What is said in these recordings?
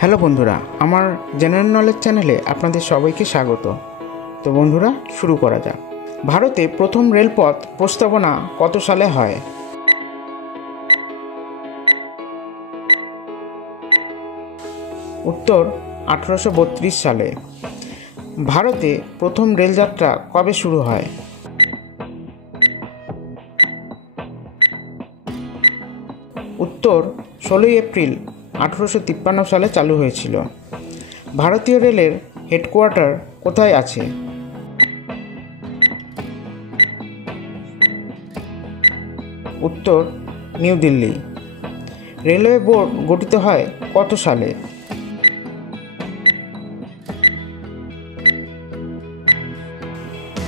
হ্যালো বন্ধুরা, আমার general knowledge চ্যানেলে আপনাদের সবাইকে স্বাগত। তো বন্ধুরা, শুরু করা যাক। ভারতে প্রথম রেলপথ প্রস্তাবনা কত সালে হয়? উত্তর 1832 সালে। ভারতে প্রথম রেলযাত্রা কবে শুরু হয়? উত্তর 16 এপ্রিল 1853 সালে চালু হয়েছিল। ভারতীয় রেলের হেডকোয়ার্টার কোথায় আছে? উত্তর নিউ দিল্লি। রেলওয়ে বোর্ড গঠিত হয় কত সালে?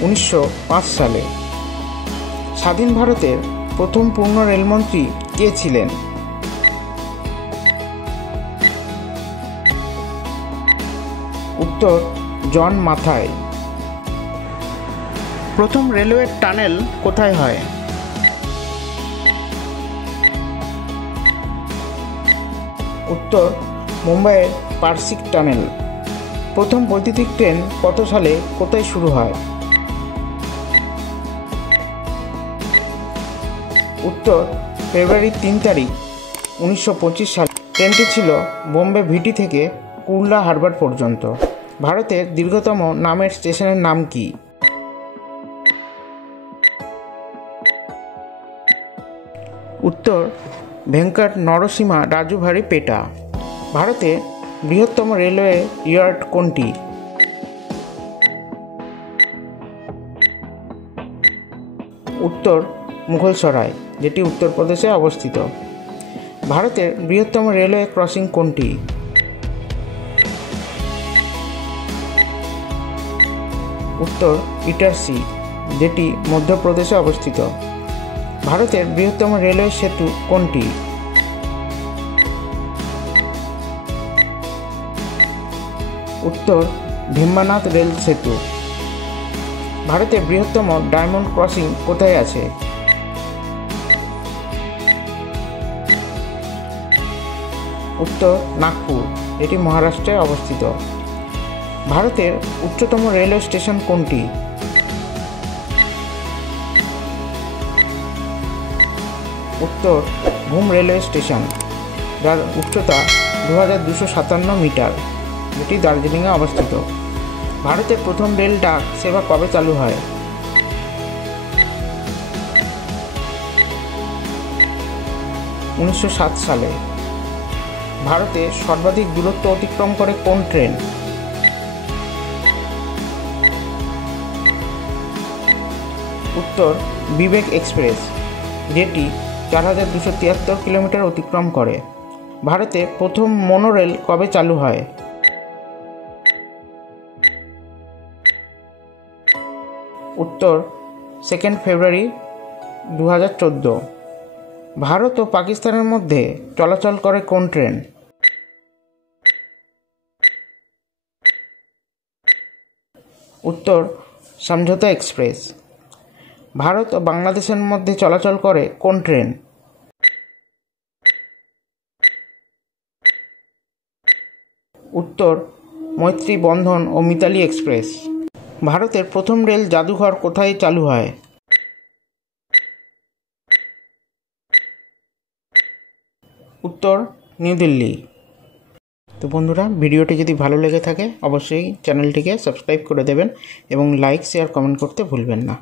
1905 সালে। স্বাধীন ভারতের প্রথম পূর্ণ রেলমন্ত্রী কে ছিলেন? উত্তর জন মাথাই। প্রথম রেলওয়ে টানেল কোথায় হয়? উত্তর মুম্বাইয়ের পারসিক টানেল। প্রথম বৈদ্যুতিক ট্রেন কত সালে কোথায় শুরু হয়? উত্তর ফেব্রুয়ারি 3 তারিখ 1925 সালে। ট্রেনটি ছিল বোম্বে ভিটি থেকে কুর্লা হারবার পর্যন্ত। ভারতের দীর্ঘতম নামের স্টেশনের নাম কি? উত্তর ভেঙ্কট নরসিমা রাজুভারি পেটা। ভারতে বৃহত্তম রেলওয়ে ইয়ার্ড কোনটি? উত্তর মুঘলসরাই, যেটি উত্তরপ্রদেশে অবস্থিত। ভারতের বৃহত্তম রেলওয়ে ক্রসিং কোনটি? উত্তর ইটারসি, যেটি মধ্যপ্রদেশে অবস্থিত। ভারতের বৃহত্তম রেলওয়ে সেতু কোনটি? উত্তর ভীম্বানাথ রেল সেতু। ভারতের বৃহত্তম ডায়মন্ড ক্রসিং কোথায় আছে? উত্তর নাগপুর, এটি মহারাষ্ট্রে অবস্থিত। ভারতের উচ্চতম রেলওয়ে স্টেশন কোনটি? উত্তর ঘুম রেলওয়ে স্টেশন, যার উচ্চতা 2257 মিটার, যেটি দার্জিলিংয়ে অবস্থিত। ভারতের প্রথম রেল ডাক সেবা কবে চালু হয়? 1907 সালে। ভারতে সর্বাধিক দূরত্ব অতিক্রম করে কোন ট্রেন? উত্তর বিবেক এক্সপ্রেস, যেটি 4273 কিলোমিটার অতিক্রম করে। ভারতে প্রথম মোনোরেল কবে চালু হয়? উত্তর 2 ফেব্রুয়ারি 2014। ভারত ও পাকিস্তানের মধ্যে চলাচল করে কোন ট্রেন? উত্তর সমঝোতা এক্সপ্রেস। ভারত ও বাংলাদেশের মধ্যে চলাচল করে কোন ট্রেন? উত্তর মৈত্রী বন্ধন ও মিতালি এক্সপ্রেস। ভারতের প্রথম রেল জাদুঘর কোথায় চালু হয়? উত্তর নিউ দিল্লি। তো বন্ধুরা, ভিডিওটি যদি ভালো লেগে থাকে অবশ্যই চ্যানেলটিকে সাবস্ক্রাইব করে দেবেন এবং লাইক, শেয়ার, কমেন্ট করতে ভুলবেন না।